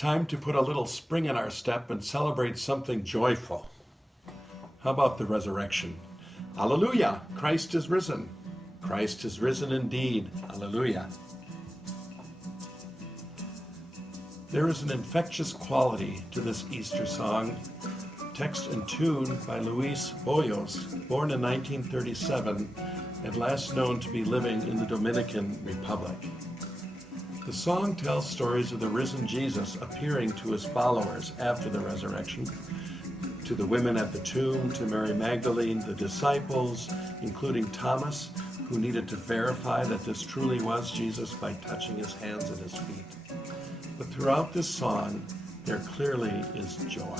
Time to put a little spring in our step and celebrate something joyful. How about the resurrection? Alleluia! Christ is risen. Christ is risen indeed. Alleluia. There is an infectious quality to this Easter song, text and tune by Luis Boyos, born in 1937 and last known to be living in the Dominican Republic. The song tells stories of the risen Jesus appearing to his followers after the resurrection, to the women at the tomb, to Mary Magdalene, the disciples, including Thomas, who needed to verify that this truly was Jesus by touching his hands and his feet. But throughout this song, there clearly is joy.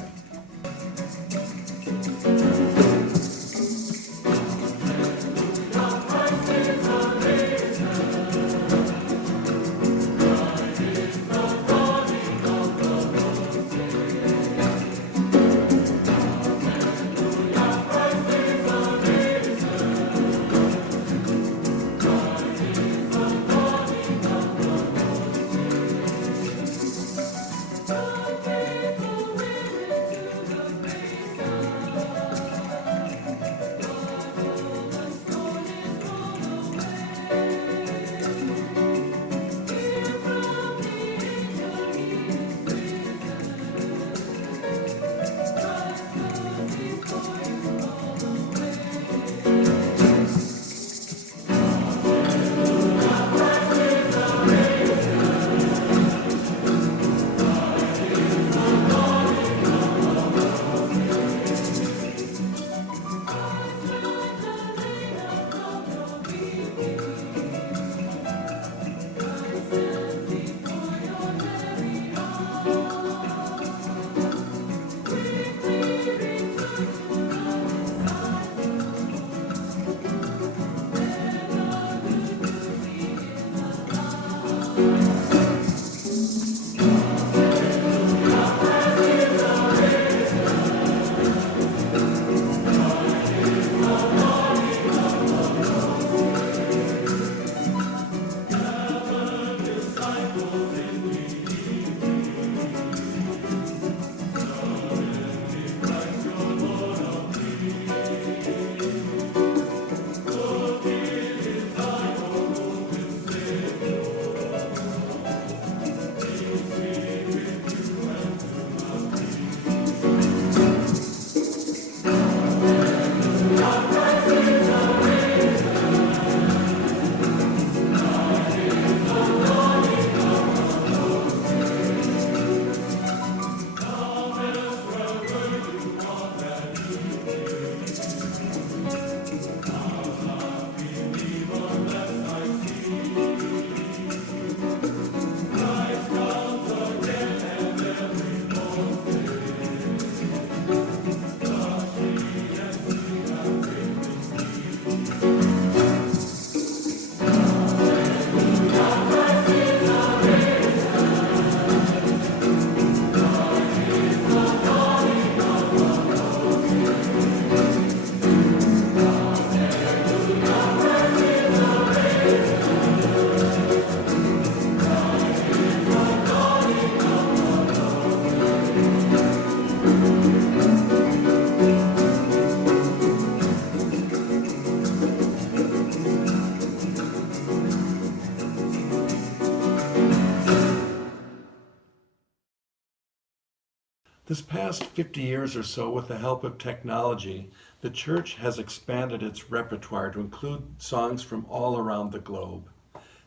This past 50 years or so, with the help of technology, the church has expanded its repertoire to include songs from all around the globe.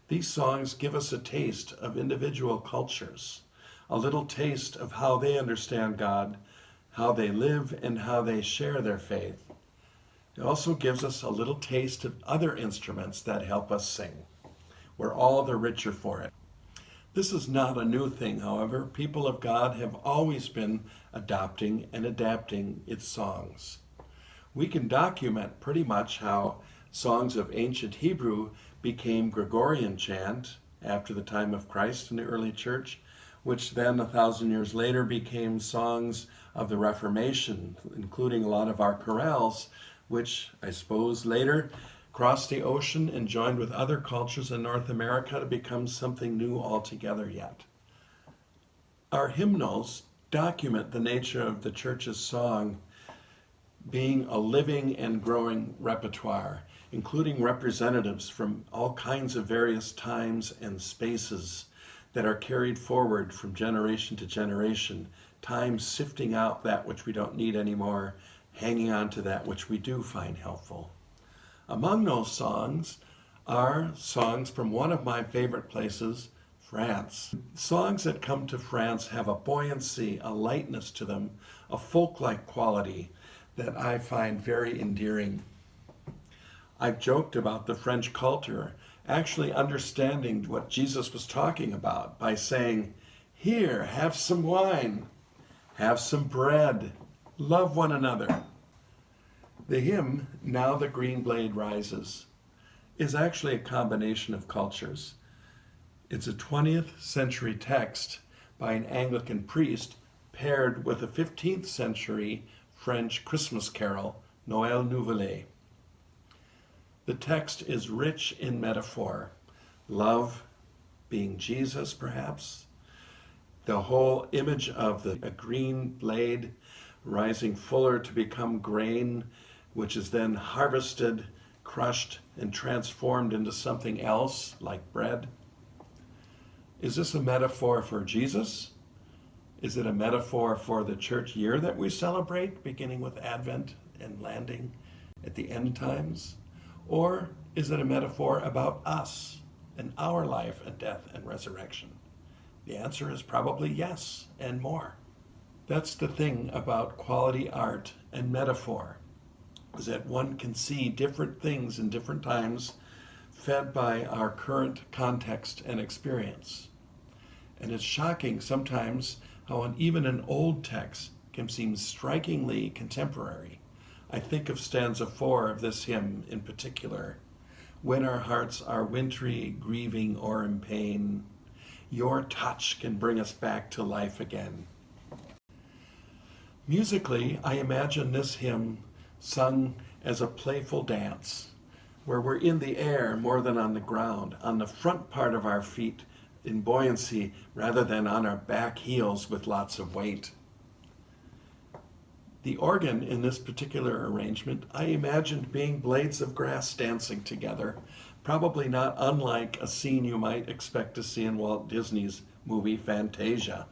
These songs give us a taste of individual cultures, a little taste of how they understand God, how they live, and how they share their faith. It also gives us a little taste of other instruments that help us sing. We're all the richer for it. This is not a new thing, however. People of God have always been adopting and adapting its songs. We can document pretty much how songs of ancient Hebrew became Gregorian chant after the time of Christ in the early church, which then 1,000 years later became songs of the Reformation, including a lot of our chorales, which I suppose later crossed the ocean and joined with other cultures in North America to become something new altogether yet. Our hymnals document the nature of the church's song being a living and growing repertoire, including representatives from all kinds of various times and spaces that are carried forward from generation to generation, time sifting out that which we don't need anymore, hanging on to that which we do find helpful. Among those songs are songs from one of my favorite places, France. Songs that come to France have a buoyancy, a lightness to them, a folk-like quality that I find very endearing. I've joked about the French culture actually understanding what Jesus was talking about by saying, "Here, have some wine, have some bread, love one another." The hymn, "Now the Green Blade Rises," is actually a combination of cultures. It's a 20th century text by an Anglican priest paired with a 15th century French Christmas carol, Noël Nouvelet. The text is rich in metaphor. Love being Jesus, perhaps. The whole image of a green blade rising fuller to become grain, which is then harvested, crushed, and transformed into something else, like bread. Is this a metaphor for Jesus? Is it a metaphor for the church year that we celebrate, beginning with Advent and landing at the end times? Or is it a metaphor about us and our life and death and resurrection? The answer is probably yes, and more. That's the thing about quality art and metaphor, is that one can see different things in different times fed by our current context and experience. And it's shocking sometimes how even an old text can seem strikingly contemporary. I think of stanza 4 of this hymn in particular. "When our hearts are wintry, grieving, or in pain, your touch can bring us back to life again." Musically, I imagine this hymn sung as a playful dance, where we're in the air more than on the ground, on the front part of our feet in buoyancy rather than on our back heels with lots of weight. The organ in this particular arrangement, I imagined being blades of grass dancing together, probably not unlike a scene you might expect to see in Walt Disney's movie Fantasia,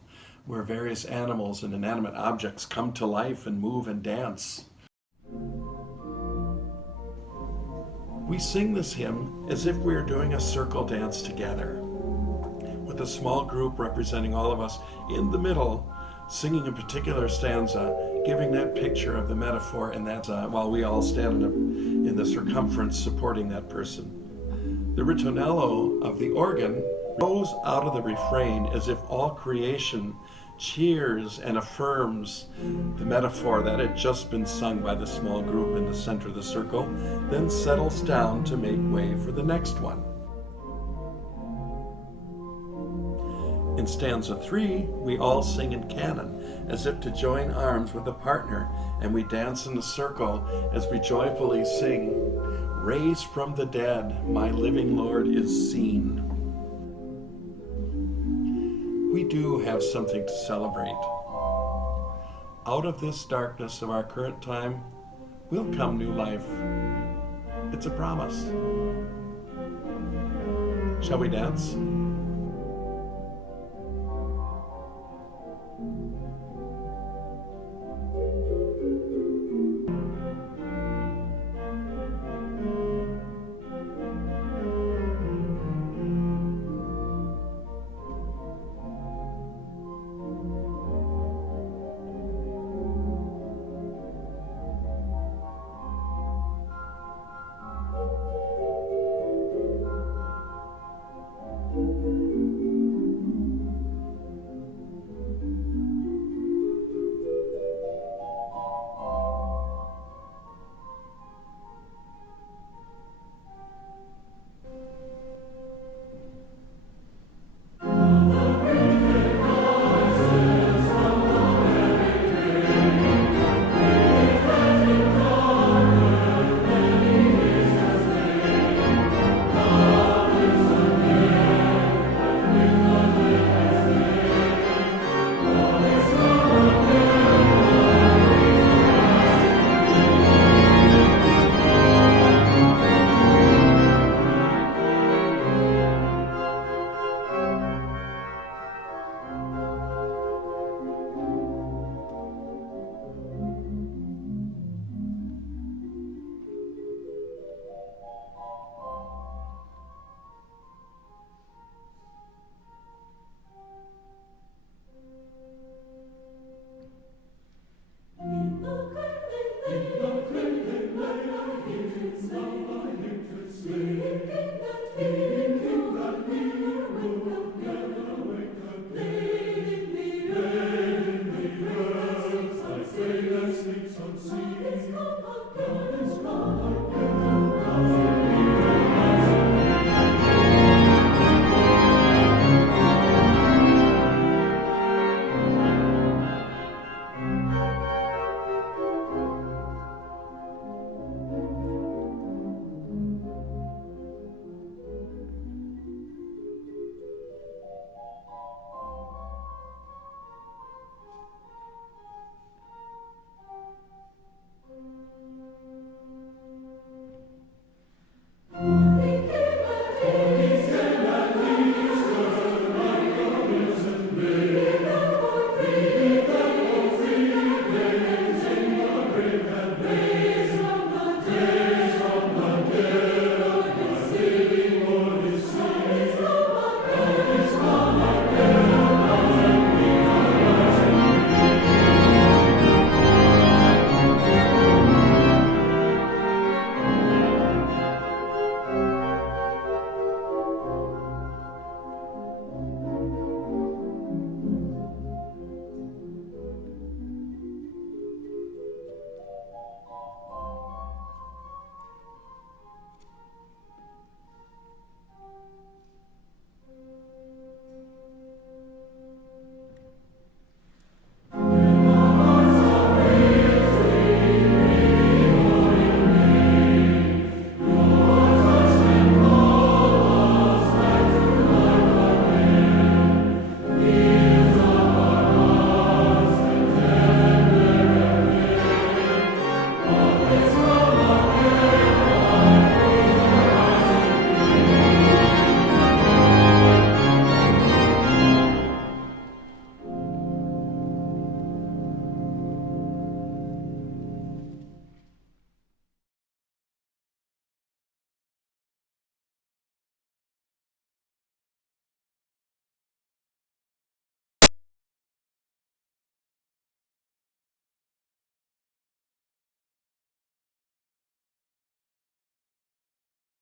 where various animals and inanimate objects come to life and move and dance. We sing this hymn as if we are doing a circle dance together, with a small group representing all of us in the middle, singing a particular stanza, giving that picture of the metaphor, and that while we all stand in the circumference supporting that person. The ritornello of the organ rose out of the refrain as if all creation cheers and affirms the metaphor that had just been sung by the small group in the center of the circle, then settles down to make way for the next one. In stanza 3, we all sing in canon, as if to join arms with a partner, and we dance in a circle as we joyfully sing, "Raised from the dead, my living Lord is seen." We do have something to celebrate. Out of this darkness of our current time will come new life. It's a promise. Shall we dance? Thinking that he will never